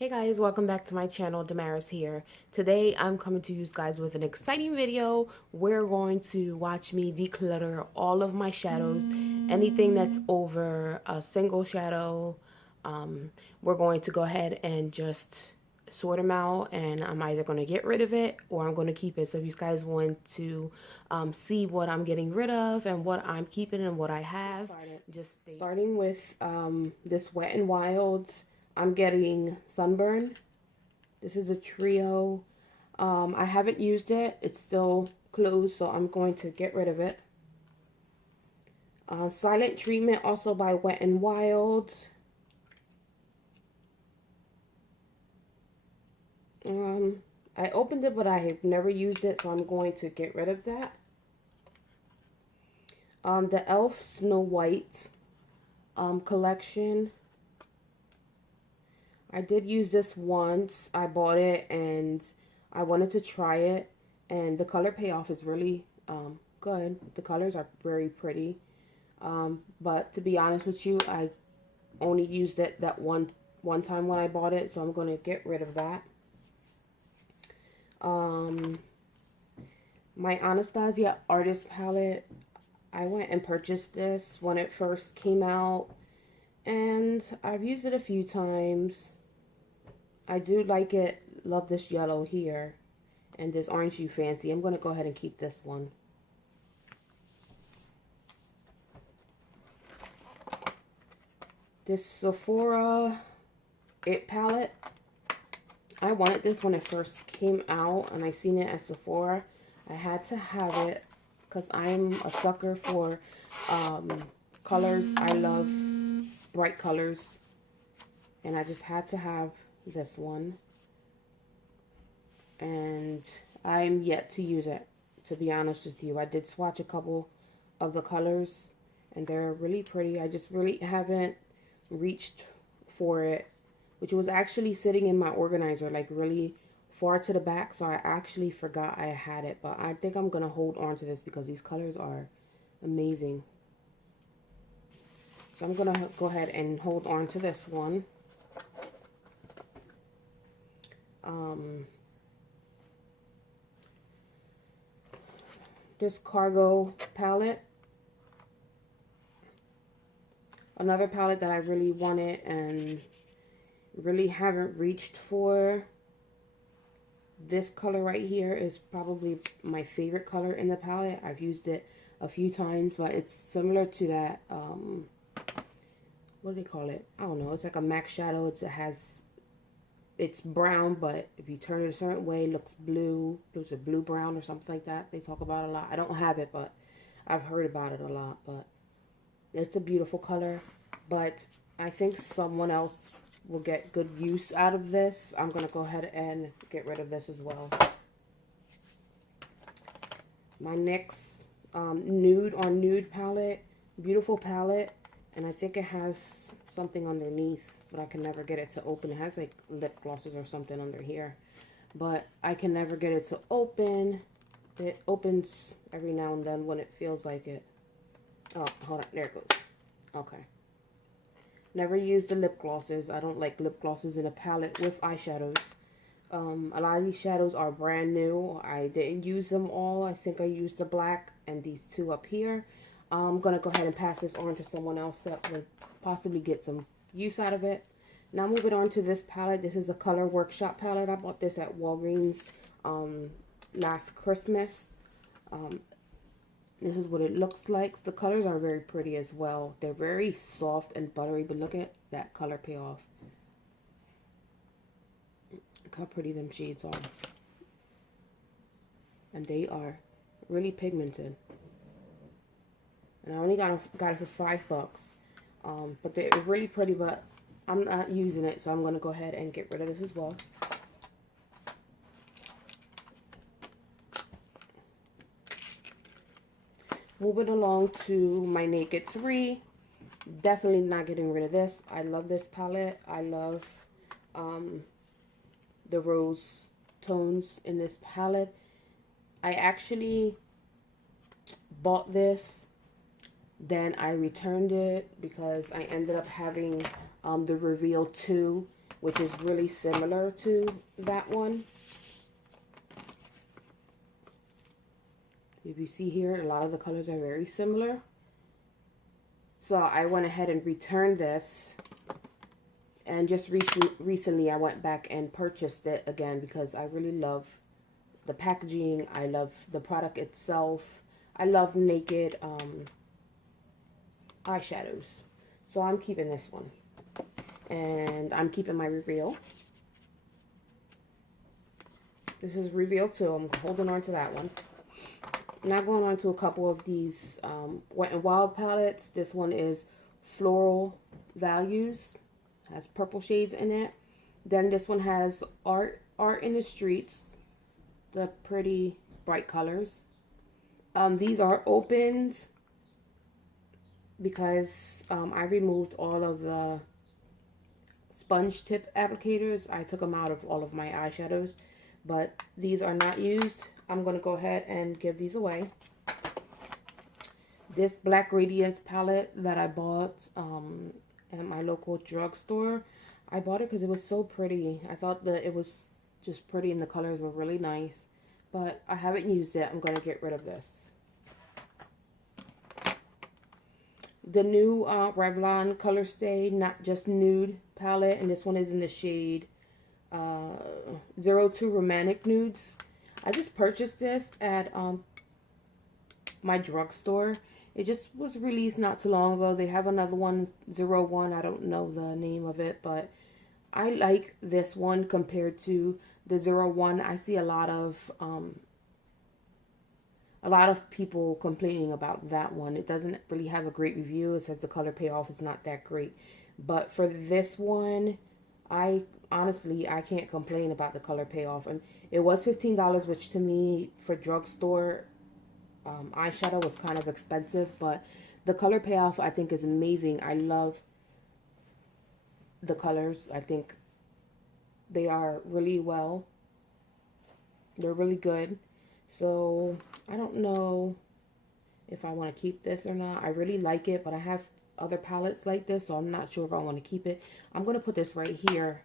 Hey guys, welcome back to my channel. Damaris here. Today I'm coming to you guys with an exciting video. We're going to watch me declutter all of my shadows. Anything that's over a single shadow, we're going to go ahead and just sort them out, and I'm either going to get rid of it or I'm going to keep it. So if you guys want to see what I'm getting rid of and what I'm keeping and what I have, just starting with this Wet n Wild. I'm getting Sunburn. This is a trio. I haven't used it. It's still closed, so I'm going to get rid of it. Silent Treatment, also by Wet n Wild. I opened it, but I have never used it, so I'm going to get rid of that. The e.l.f. Snow White collection. I did use this once. I bought it and I wanted to try it, and the color payoff is really good. The colors are very pretty, but to be honest with you, I only used it that one time when I bought it, so I'm going to get rid of that. My Anastasia Artist Palette, I went and purchased this when it first came out, and I've used it a few times. I do like it. Love this yellow here and this orange you fancy. I'm going to go ahead and keep this one. This Sephora It palette. I wanted this when it first came out, and I seen it at Sephora. I had to have it because I'm a sucker for colors. I love bright colors, and I just had to have this one, and I'm yet to use it, to be honest with you. I did swatch a couple of the colors and they're really pretty. I just really haven't reached for it, which was actually sitting in my organizer like really far to the back, so I actually forgot I had it. But I think I'm gonna hold on to this because these colors are amazing. So I'm gonna go ahead and hold on to this one. This Cargo palette, another palette that I really wanted and really haven't reached for. This color right here is probably my favorite color in the palette. I've used it a few times, but it's similar to that, what do they call it? I don't know. It's like a MAC shadow. It's brown, but if you turn it a certain way, it looks blue. There's a blue brown or something like that they talk about a lot. I don't have it, but I've heard about it a lot. But it's a beautiful color, but I think someone else will get good use out of this. I'm going to go ahead and get rid of this as well. My next Nude on Nude palette. Beautiful palette, and I think it has something underneath, but I can never get it to open. It has like lip glosses or something under here, but I can never get it to open. It opens every now and then when it feels like it. Oh, hold on. There it goes. Okay. Never used the lip glosses. I don't like lip glosses in a palette with eyeshadows. A lot of these shadows are brand new. I didn't use them all. I think I used the black and these two up here. I'm going to go ahead and pass this on to someone else that would possibly get some use out of it. Now moving on to this palette. This is a Color Workshop palette. I bought this at Walgreens last Christmas. This is what it looks like. The colors are very pretty as well. They're very soft and buttery, but look at that color payoff. Look how pretty them shades are. And they are really pigmented. And I only got it for $5. But they're really pretty, but I'm not using it, so I'm going to go ahead and get rid of this as well. Moving along to my Naked 3. Definitely not getting rid of this. I love this palette. I love the rose tones in this palette. I actually bought this, then I returned it because I ended up having the Reveal 2 which is really similar to that one. If you see here, a lot of the colors are very similar. So I went ahead and returned this. And just recently I went back and purchased it again because I really love the packaging. I love the product itself. I love naked eyeshadows. So I'm keeping this one. And I'm keeping my reveal. This is reveal 2. I'm holding on to that one. Now going on to a couple of these Wet n Wild palettes. This one is Floral Values. Has purple shades in it. Then this one has Art in the Streets. The pretty bright colors. These are opened because I removed all of the sponge tip applicators. I took them out of all of my eyeshadows, but these are not used. I'm going to go ahead and give these away. This Black Radiance palette that I bought at my local drugstore, I bought it because it was so pretty. I thought that it was just pretty and the colors were really nice, but I haven't used it. I'm going to get rid of this. The new Revlon Color Stay Not Just Nude palette, and this one is in the shade 02 Romantic Nudes. I just purchased this at my drugstore. It just was released not too long ago. They have another one, 01. I don't know the name of it, but I like this one compared to the 01. I see a lot of people complaining about that one. It doesn't really have a great review. It says the color payoff is not that great. But for this one, I can't complain about the color payoff. And it was $15, which to me, for drugstore eyeshadow, was kind of expensive. But the color payoff, I think, is amazing. I love the colors. I think they are really well. They're really good. So I don't know if I want to keep this or not. I really like it, but I have other palettes like this, so I'm not sure if I want to keep it. I'm going to put this right here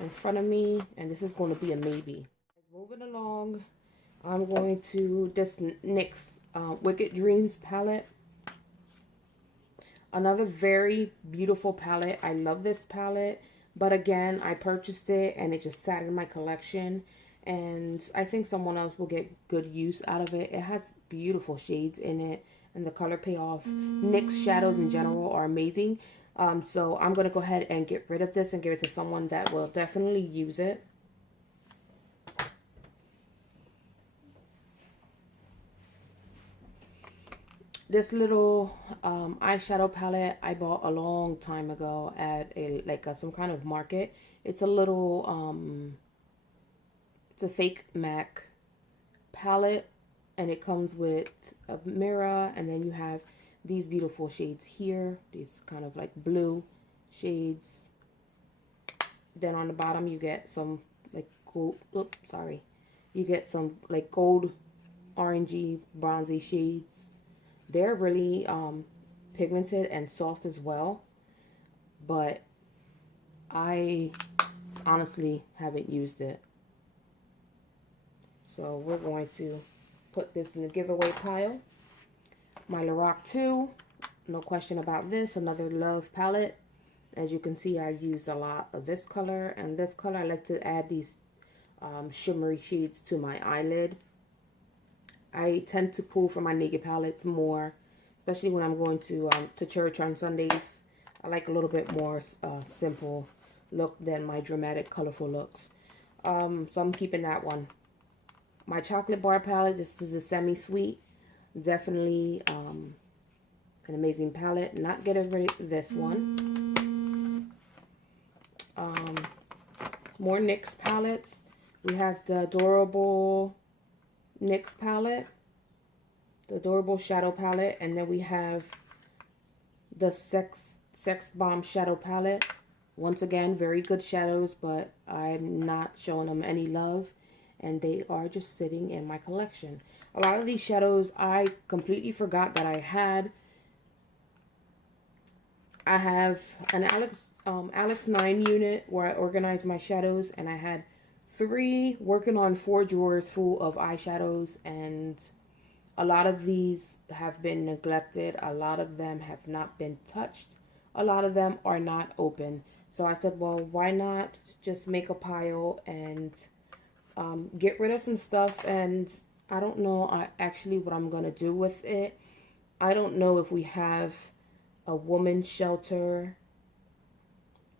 in front of me, and this is going to be a maybe. Moving along, I'm going to this NYX Wicked Dreams palette. Another very beautiful palette. I love this palette, but again, I purchased it and it just sat in my collection. And I think someone else will get good use out of it. It has beautiful shades in it. And the color payoff. NYX shadows in general are amazing. So I'm going to go ahead and get rid of this and give it to someone that will definitely use it. This little eyeshadow palette I bought a long time ago at some kind of market. It's a little... it's a fake MAC palette, and it comes with a mirror, and then you have these beautiful shades here, these kind of like blue shades. Then on the bottom you get some like gold, you get some like gold, orangey, bronzy shades. They're really pigmented and soft as well, but I honestly haven't used it. So we're going to put this in the giveaway pile. My Lorac 2, no question about this, another love palette. As you can see, I used a lot of this color and this color. I like to add these shimmery shades to my eyelid. I tend to pull from my naked palettes more, especially when I'm going to church on Sundays. I like a little bit more simple look than my dramatic, colorful looks. So I'm keeping that one. My chocolate bar palette, this is a semi-sweet. Definitely an amazing palette. Not getting rid of this one. More NYX palettes. We have the Adorable NYX palette. The Adorable Shadow palette. And then we have the Sex Bomb Shadow palette. Once again, very good shadows, but I'm not showing them any love. And they are just sitting in my collection. A lot of these shadows I completely forgot that I had. I have an Alex 9 unit where I organized my shadows, and I had 3 working on 4 drawers full of eyeshadows, and a lot of these have been neglected. A lot of them have not been touched. A lot of them are not open. So I said, well, why not just make a pile and get rid of some stuff. And I don't know actually what I'm going to do with it. I don't know if we have a woman's shelter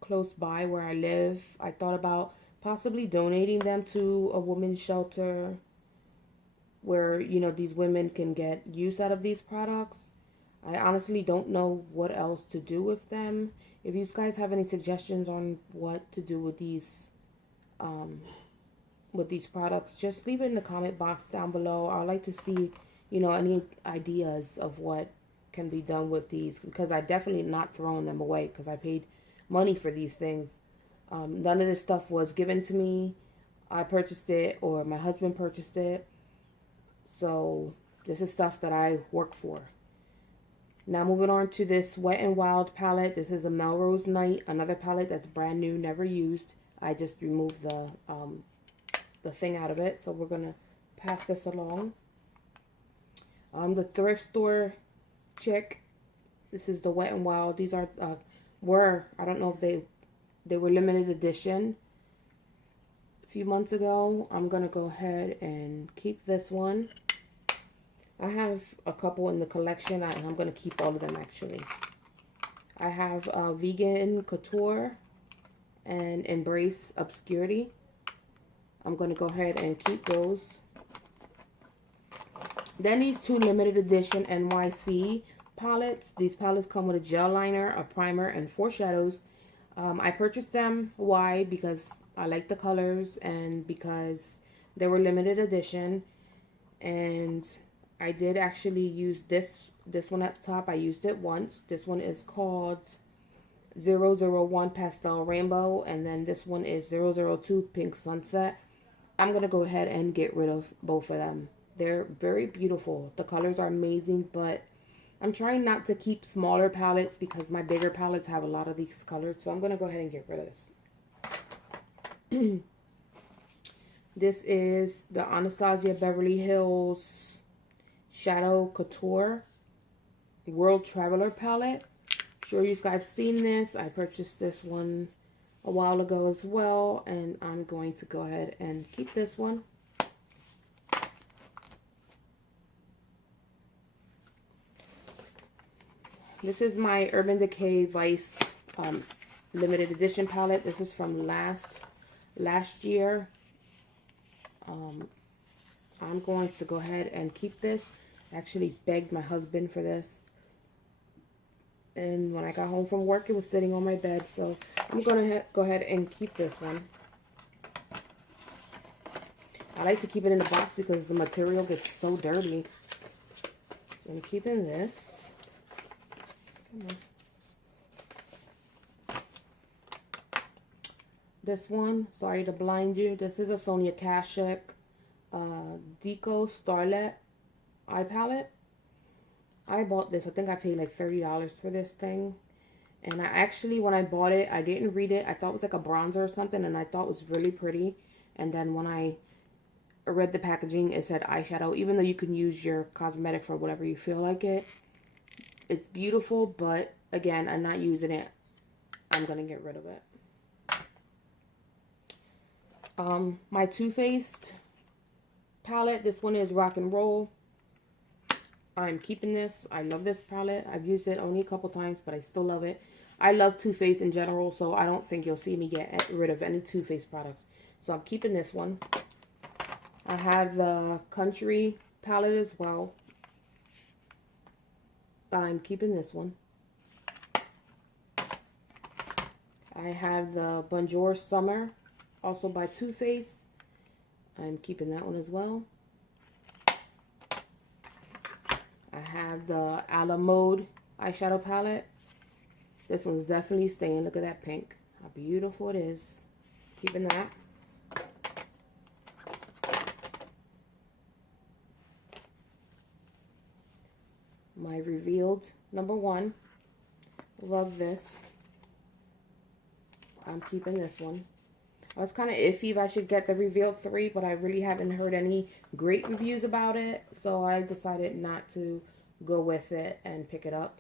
close by where I live. I thought about possibly donating them to a women's shelter where, you know, these women can get use out of these products. I honestly don't know what else to do with them. If you guys have any suggestions on what to do with these products, just leave it in the comment box down below. I'd like to see, you know, any ideas of what can be done with these, because I definitely not throwing them away because I paid money for these things. None of this stuff was given to me. I purchased it, or my husband purchased it. So this is stuff that I work for. Now moving on to this Wet n Wild palette. This is a Melrose Night, another palette that's brand new, never used. I just removed the thing out of it. So we're going to pass this along. The thrift store chick. This is the Wet n Wild. These are I don't know if they were limited edition a few months ago. I'm going to go ahead and keep this one. I have a couple in the collection, and I'm going to keep all of them actually. I have Vegan Couture and Embrace Obscurity. I'm going to go ahead and keep those. Then these 2 limited edition NYC palettes. These palettes come with a gel liner, a primer, and 4 shadows. I purchased them. Why? Because I like the colors and because they were limited edition. And I did actually use this one at the top. I used it once. This one is called 001 Pastel Rainbow, and then this one is 002 Pink Sunset. I'm going to go ahead and get rid of both of them. They're very beautiful. The colors are amazing, but I'm trying not to keep smaller palettes because my bigger palettes have a lot of these colors. So I'm going to go ahead and get rid of this. This is the Anastasia Beverly Hills Shadow Couture World Traveler palette. I'm sure you guys have seen this. I purchased this one a while ago as well, and I'm going to go ahead and keep this one. This is my Urban Decay Vice limited edition palette. This is from last year. I'm going to go ahead and keep this. I actually begged my husband for this, and when I got home from work, it was sitting on my bed, so I'm going to go ahead and keep this one. I like to keep it in the box because the material gets so dirty. So I'm keeping this. This one, sorry to blind you, this is a Sonia Kashuk Deco Starlet eye palette. I bought this. I think I paid like $30 for this thing. And I actually, when I bought it, I didn't read it. I thought it was like a bronzer or something, and I thought it was really pretty. And then when I read the packaging, it said eyeshadow. Even though you can use your cosmetic for whatever you feel like it. It's beautiful, but again, I'm not using it. I'm going to get rid of it. My Too Faced palette. This one is Rock and Roll. I'm keeping this. I love this palette. I've used it only a couple times, but I still love it. I love Too Faced in general, so I don't think you'll see me get rid of any Too Faced products. So I'm keeping this one. I have the Country palette as well. I'm keeping this one. I have the Bonjour Summer, also by Too Faced. I'm keeping that one as well. I have the A La Mode eyeshadow palette. This one's definitely staying. Look at that pink. How beautiful it is. Keeping that. My Revealed #1. Love this. I'm keeping this one. I was kind of iffy if I should get the Revealed 3, but I really haven't heard any great reviews about it. So I decided not to go with it and pick it up.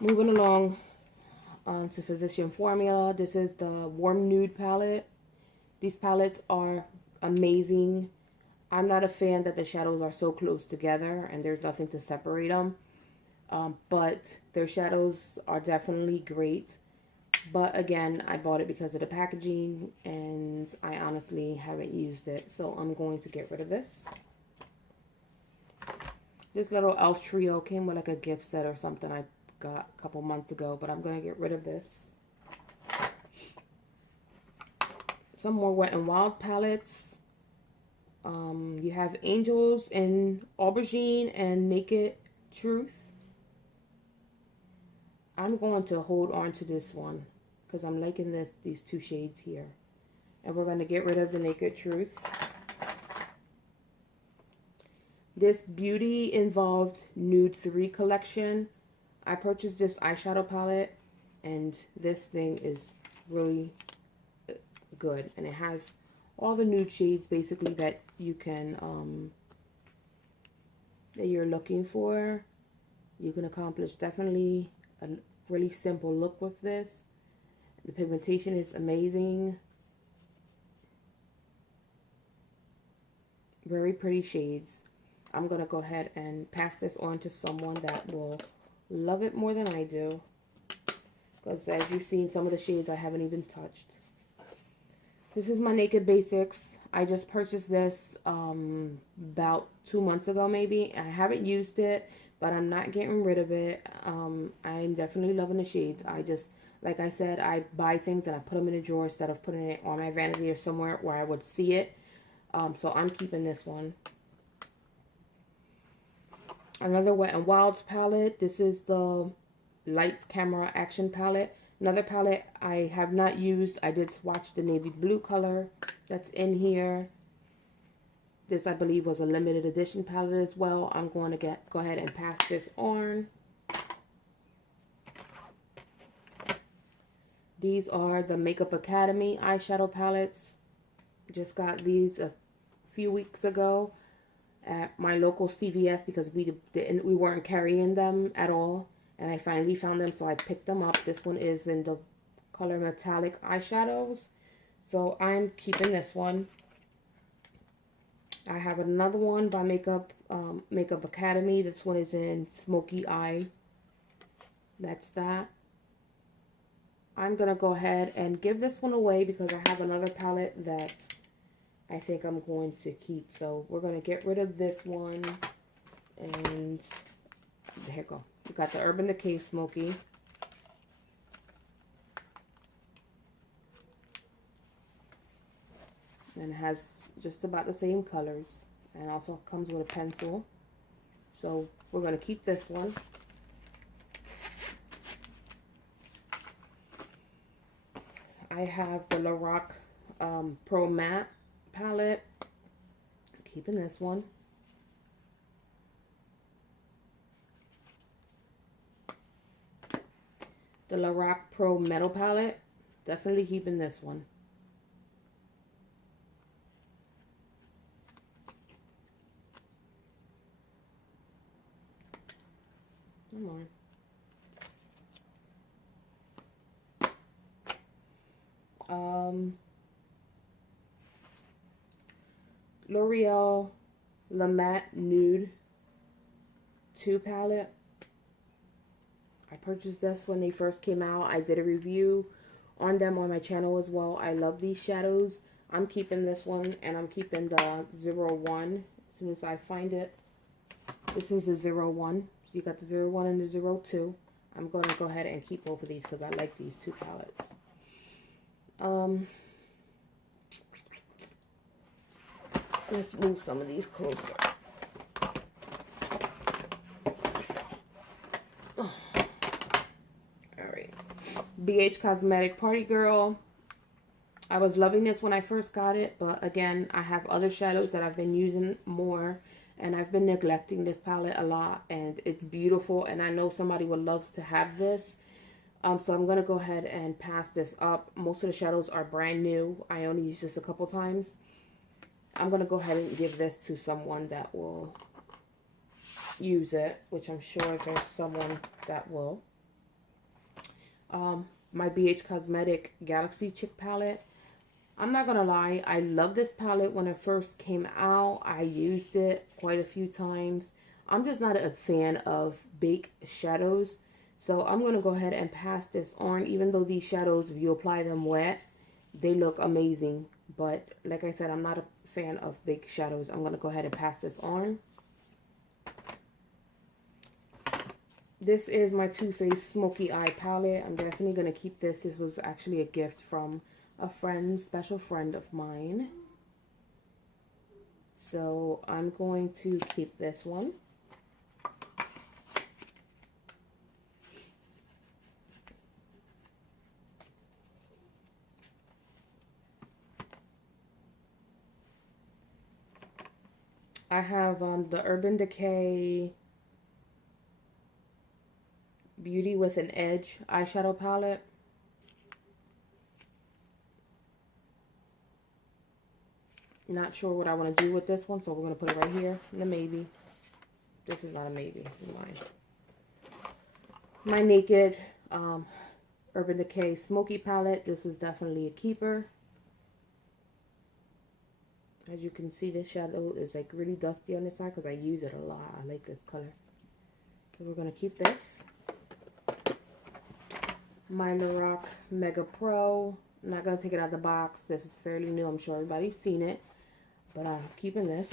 Moving along to Physician Formula. This is the Warm Nude palette. These palettes are amazing. I'm not a fan that the shadows are so close together and there's nothing to separate them. But their shadows are definitely great. But again, I bought it because of the packaging and I honestly haven't used it. So I'm going to get rid of this. This little e.l.f. trio came with like a gift set or something I got a couple months ago. But I'm going to get rid of this. Some more Wet n Wild palettes. You have Angels in Aubergine and Naked Truth. I'm going to hold on to this one because I'm liking these two shades here. And we're going to get rid of the Naked Truth. This Beauty Involved Nude 3 collection. I purchased this eyeshadow palette and this thing is really good. And it has all the nude shades basically that you can, that you're looking for. You can accomplish definitely a really simple look with this. The pigmentation is amazing. Very pretty shades. I'm going to go ahead and pass this on to someone that will love it more than I do. Because as you've seen, some of the shades I haven't even touched. This is my Naked Basics. I just purchased this about 2 months ago maybe. I haven't used it, but I'm not getting rid of it. I'm definitely loving the shades. I just, like I said, I buy things and I put them in a drawer instead of putting it on my vanity or somewhere where I would see it. So I'm keeping this one. Another Wet n Wild's palette. This is the Lights Camera Action palette. Another palette I have not used. I did swatch the navy blue color that's in here. This, I believe, was a limited edition palette as well. I'm going to go ahead and pass this on. These are the Makeup Academy eyeshadow palettes. Just got these a few weeks ago at my local CVS because we weren't carrying them at all. And I finally found them, so I picked them up. This one is in the color Metallic Eyeshadows. So I'm keeping this one. I have another one by Makeup Academy. This one is in Smoky Eye. That's that. I'm going to go ahead and give this one away because I have another palette that I think I'm going to keep. So we're going to get rid of this one. And there you go. We got the Urban Decay Smoky. And it has just about the same colors. And also comes with a pencil. So we're going to keep this one. I have the Lorac Pro Matte palette. I'm keeping this one. The Lorac Pro Metal palette. Definitely keeping this one. Come on. L'Oreal La Matte Nude 2 palette. I purchased this when they first came out. I did a review on them on my channel as well. I love these shadows. I'm keeping this one, and I'm keeping the 01 as soon as I find it. This is the 01. So you got the 01 and the 02. I'm going to go ahead and keep both of these because I like these two palettes. Let's move some of these closer. Oh. Alright. BH Cosmetic Party Girl. I was loving this when I first got it, but again, I have other shadows that I've been using more, and I've been neglecting this palette a lot, and it's beautiful, and I know somebody would love to have this. So I'm going to go ahead and pass this up. Most of the shadows are brand new. I only used this a couple times. I'm going to go ahead and give this to someone that will use it, which I'm sure there's someone that will. My BH Cosmetic Galaxy Chick palette. I'm not gonna lie, I love this palette when it first came out. I used it quite a few times. I'm just not a fan of big shadows, so I'm gonna go ahead and pass this on. Even though these shadows, if you apply them wet, they look amazing, but like I said, I'm not a fan of big shadows. I'm gonna go ahead and pass this on. This is my Too Faced Smoky Eye palette. I'm definitely going to keep this. This was actually a gift from a friend, special friend of mine. So I'm going to keep this one. I have the Urban Decay Beauty with an Edge eyeshadow palette. Not sure what I want to do with this one, so we're going to put it right here in the maybe. This is not a maybe, this is mine. My Naked Urban Decay Smoky palette. This is definitely a keeper. As you can see, this shadow is like really dusty on this side because I use it a lot. I like this color. So we're going to keep this. My Lorac Mega Pro. I'm not going to take it out of the box. This is fairly new. I'm sure everybody's seen it. But I'm keeping this.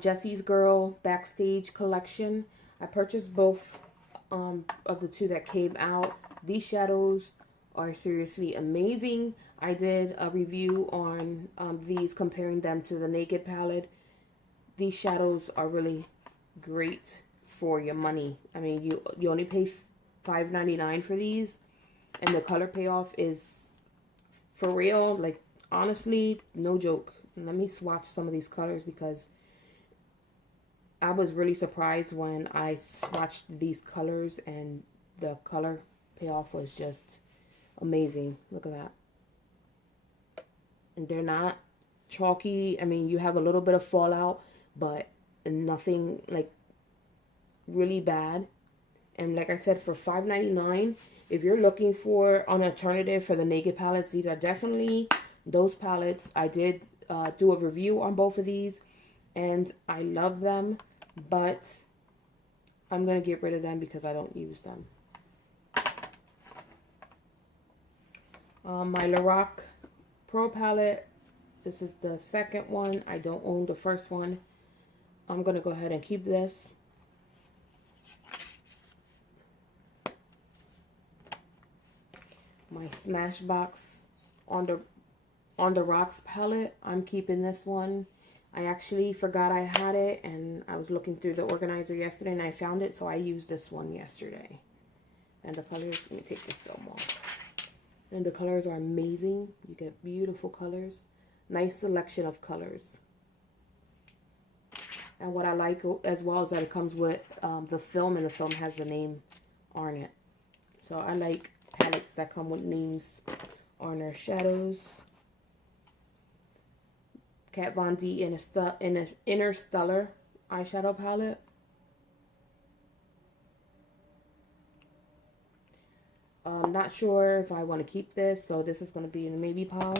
Jesse's Girl Backstage Collection. I purchased both of the two that came out. These shadows are seriously amazing. I did a review on these, comparing them to the Naked palette. These shadows are really great for your money. I mean, you only pay $5.99 for these, and the color payoff is for real. Like, honestly, no joke. Let me swatch some of these colors because I was really surprised when I swatched these colors, and the color payoff was just amazing. Look at that. And they're not chalky. I mean, you have a little bit of fallout, but nothing like really bad. And like I said, for $5.99, if you're looking for an alternative for the Naked palettes, these are definitely those palettes. I did do a review on both of these, and I love them, but I'm going to get rid of them because I don't use them. My Lorac Pro palette. This is the second one. I don't own the first one. I'm going to go ahead and keep this. My Smashbox on the Rocks palette. I'm keeping this one. I actually forgot I had it, and I was looking through the organizer yesterday and I found it, so I used this one yesterday. And the colors, let me take the film off. And the colors are amazing. You get beautiful colors. Nice selection of colors. And what I like as well is that it comes with the film, and the film has the name on it. So I like palettes that come with names on their shadows. Kat Von D Interstellar eyeshadow palette. I'm not sure if I want to keep this, so this is going to be in the maybe pile.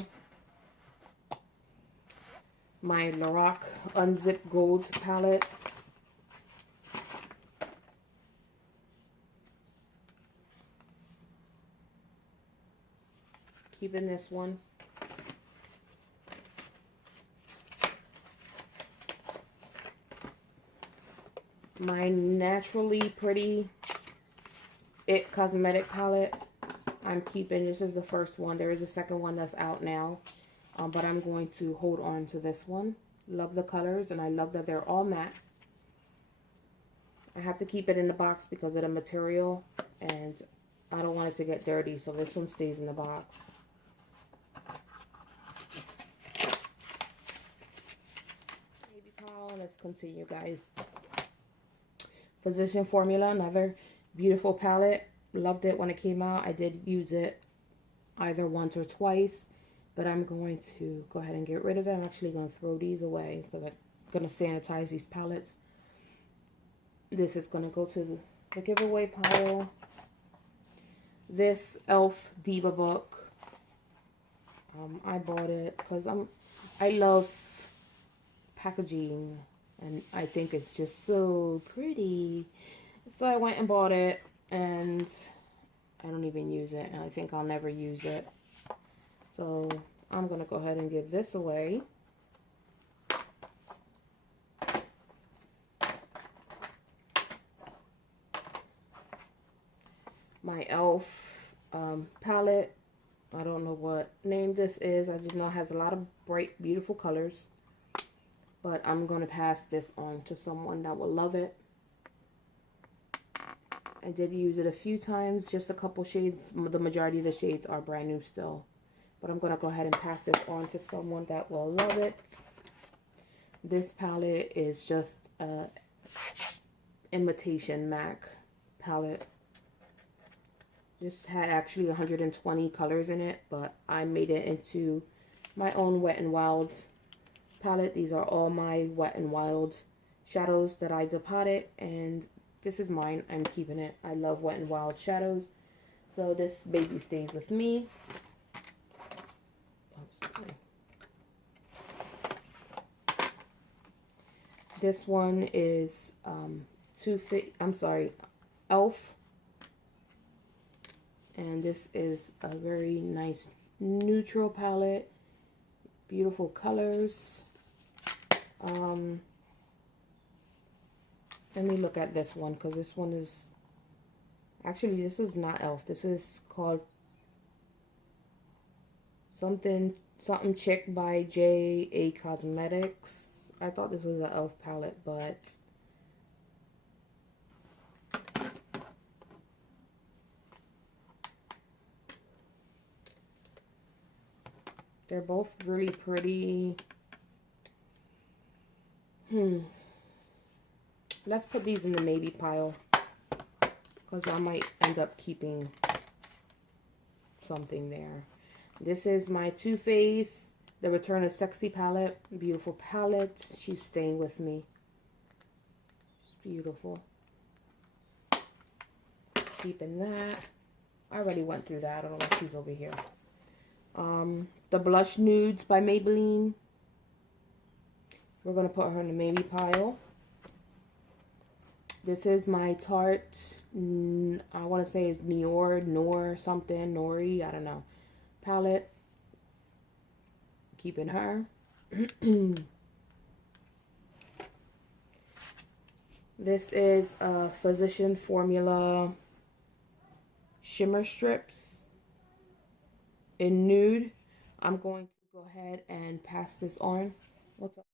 My Lorac Unzip Gold palette. Keeping this one. My Naturally Pretty It Cosmetic palette. I'm keeping. This is the first one. There is a second one that's out now. But I'm going to hold on to this one. Love the colors, and I love that they're all matte. I have to keep it in the box because of the material, and I don't want it to get dirty, so this one stays in the box. Baby pile, let's continue, guys. Physician Formula, another beautiful palette. Loved it when it came out. I did use it either once or twice, but I'm going to go ahead and get rid of it. I'm actually going to throw these away because I'm going to sanitize these palettes. This is going to go to the giveaway pile. This e.l.f. Diva book. I bought it because I love packaging and I think it's just so pretty. So I went and bought it and I don't even use it and I think I'll never use it. So I'm going to go ahead and give this away. My e.l.f. Palette. I don't know what name this is. I just know it has a lot of bright, beautiful colors. But I'm going to pass this on to someone that will love it. I did use it a few times, just a couple shades. The majority of the shades are brand new still. But I'm going to go ahead and pass this on to someone that will love it. This palette is just a imitation MAC palette. This had actually 120 colors in it, but I made it into my own Wet n Wild palette. These are all my Wet n Wild shadows that I depotted, and this is mine. I'm keeping it. I love Wet n Wild shadows, so this baby stays with me. This one is e.l.f. And this is a very nice neutral palette. Beautiful colors. Let me look at this one because this one is actually, this is not e.l.f. This is called something Chick by J.A. Cosmetics. I thought this was an e.l.f. palette, but they're both really pretty. Let's put these in the maybe pile because I might end up keeping something there. This is my Too Faced The Return of Sexy palette. Beautiful palette. She's staying with me. It's beautiful. Keeping that. I already went through that. I don't know if she's over here. The Blush Nudes by Maybelline. We're going to put her in the maybe pile. This is my Tarte, I want to say it's Nori, I don't know, palette. Keeping her. This is a Physician Formula Shimmer Strips in nude. I'm going to go ahead and pass this on. What's up?